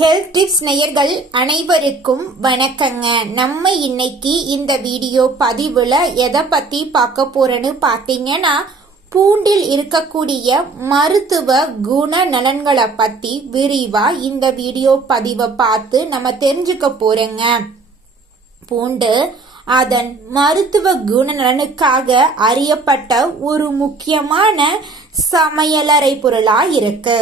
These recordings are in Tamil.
ஹெல்த் டிப்ஸ் நேயர்கள் அனைவருக்கும் வணக்கங்க. நம்ம இன்னைக்கு இந்த வீடியோ பதிவுல எதை பத்தி பார்க்க போறேன்னு பார்த்தீங்கன்னா, பூண்டில் இருக்கக்கூடிய மருத்துவ குண நலன்களை பத்தி விரிவா இந்த வீடியோ பதிவை பார்த்து நம்ம தெரிஞ்சுக்க போறோங்க. பூண்டு அதன் மருத்துவ குண நலனுக்காக அறியப்பட்ட ஒரு முக்கியமான சமையலறை பொருளா இருக்கு.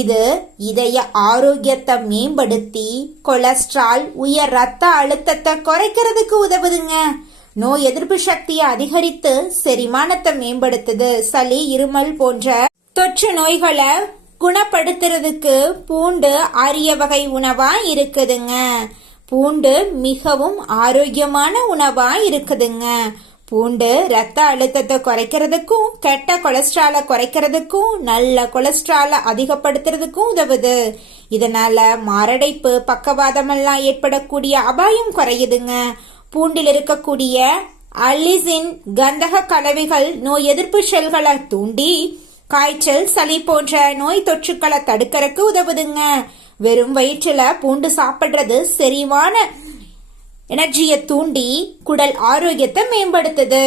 இது இதய ஆரோக்கியத்தை மேம்படுத்தி கொலஸ்ட்ரால், உயர் ரத்த அழுத்தத்தை குறைக்கிறதுக்கு உதவுதுங்க. நோய் எதிர்ப்பு சக்தியை அதிகரித்து செரிமானத்தை மேம்படுத்துது. சளி, இருமல் போன்ற தொற்று நோய்களை குணப்படுத்துறதுக்கு பூண்டு அரிய வகை உணவா இருக்குதுங்க. பூண்டு மிகவும் ஆரோக்கியமான உணவா இருக்குதுங்க. பூண்டு ரத்த அழுத்தத்தை குறைக்கிறதுக்கும், கெட்ட கொலஸ்ட்ராலை குறைக்கிறதுக்கும், நல்ல கொலஸ்ட்ராலை அதிகப்படுத்துறதுக்கும் உதவுது. இதனால மாரடைப்பு, பக்கவாதம் எல்லாம் ஏற்படக்கூடிய அபாயம் குறையுதுங்க. பூண்டில் இருக்கக்கூடிய அலிசின் கந்தக கலவைகள் நோய் எதிர்ப்பு செல்களை தூண்டி காய்ச்சல், சளி போன்ற நோய் தொற்றுக்களை தடுக்கிறதுக்கு உதவுதுங்க. வெறும் வயிற்றுல பூண்டு சாப்பிடுறது செரிமான எனர்ஜியை தூண்டி குடல் ஆரோக்கியத்தை மேம்படுத்துது.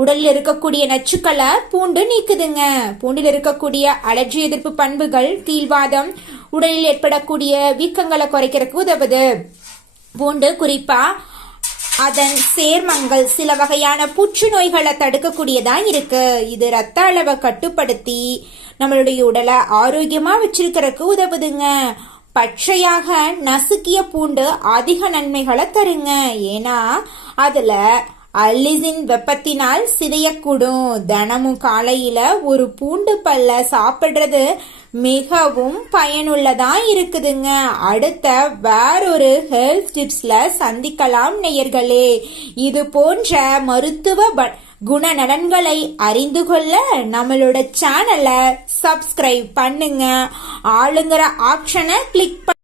உடலில் இருக்கக்கூடிய நச்சுக்களை பூண்டு நீக்குதுங்க. பூண்டில் இருக்கக்கூடிய அலர்ஜி எதிர்ப்பு பண்புகள், கீழ்வாதம், உடலில் ஏற்படக்கூடிய வீக்கங்களை குறைக்கிறதுக்கு உதவுது. பூண்டு குறிப்பா அதன் சேர்மங்கள் சில வகையான புற்றுநோய்களை தடுக்கக்கூடியதா இருக்கு. இது ரத்த அளவை கட்டுப்படுத்தி நம்மளுடைய உடலை ஆரோக்கியமா வச்சிருக்கிறதுக்கு உதவுதுங்க. பச்சையாக நசுக்கிய பூண்டு அதிக நன்மைகளை தருங்க. ஏன்னா அதுல அல்லிசின் வெப்பத்தினால் சிதையக்கூடும். தினமும் காலையில ஒரு பூண்டு பல்ல சாப்பிடுறது மிகவும் பயனுள்ளதா இருக்குதுங்க. அடுத்த வேறொரு ஹெல்த் டிப்ஸ்ல சந்திக்கலாம் நேயர்களே. இது போன்ற மருத்துவ குண நலன்களை அறிந்து கொள்ள நம்மளோட சேனலை சப்ஸ்கிரைப் பண்ணுங்க. ஆளுங்கிற ஆப்ஷனை கிளிக்